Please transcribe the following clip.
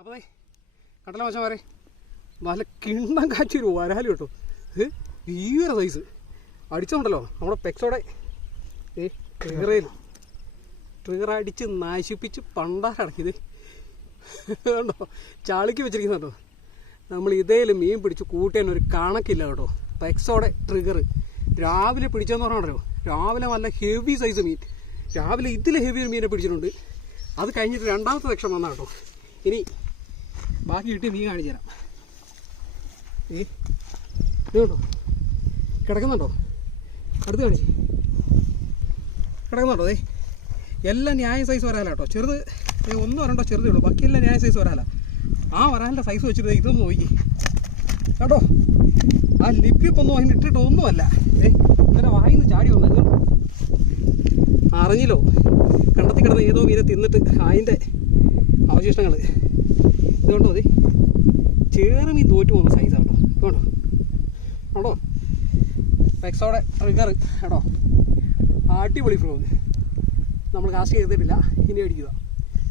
അപ്പോൾ കടല മച്ചന്മാരെ നല്ല കിണ്ണം കാച്ചൊരു വരാല് കേട്ടോ. ഇത് ഭീകര സൈസ് അടിച്ചോണ്ടല്ലോ നമ്മുടെ പെക്സോടെ ട്രിഗർ അടിച്ച് നശിപ്പിച്ച് പണ്ടാരടക്കിയത് കണ്ടോ, ചാളിക്ക് വെച്ചിരിക്കുന്നുണ്ടോ. നമ്മൾ ഇതേലും മീൻ പിടിച്ച് കൂട്ടാൻ ഒരു കണക്കില്ല കേട്ടോ. പെക്സോടെ ട്രിഗർ രാവിലെ പിടിച്ചെന്ന് പറഞ്ഞാണല്ലോ, രാവിലെ നല്ല ഹെവി സൈസ് മീൻ, രാവിലെ ഇതിൽ ഹെവി ഒരു മീനെ പിടിച്ചിട്ടുണ്ട്. അത് കഴിഞ്ഞിട്ട് രണ്ടാമത്തെ സെക്ഷൻ വന്നാൽ കേട്ടോ. ഇനി ബാക്കി കിട്ടിയ മീൻ കാണിച്ചു തരാം. ഇത് കേട്ടോ കിടക്കുന്നുണ്ടോ, അടുത്ത് കാണിച്ച് കിടക്കുന്നുണ്ടോ. എല്ലാം ന്യായ സൈസ് വരാല കേട്ടോ. ചെറുത് ഒന്നും വരണ്ടോ, ചെറുതേ ഉള്ളൂ, ബാക്കിയെല്ലാം ന്യായ സൈസ് വരാല. ആ വരാലിൻ്റെ സൈസ് വെച്ചിട്ട് ഇതൊന്നും നോക്കി കേട്ടോ. ആ ലിപ്പിപ്പൊന്നും അതിന് ഇട്ടിട്ട് ഒന്നുമല്ല. ഇങ്ങനെ വായിന്ന് ചാടി വന്നത് അറിഞ്ഞില്ലോ. കണ്ടത്തി കിടന്ന് ഏതോ മീനെ തിന്നിട്ട് അതിൻ്റെ അവശിഷ്ടങ്ങൾ ഇതുകൊണ്ടോ. അതെ ചേറുമീൻ തോറ്റു പോകുന്ന സൈസാണ് കേട്ടോ. ഇതുകൊണ്ടോ കേട്ടോ പെക്സോടെ ട്രിഗർ കേട്ടോ. അടിപൊളി ഫ്രോഗ് നമ്മൾ കാസ്റ്റ് ചെയ്തിട്ടില്ല, ഇനി അടിക്കുക.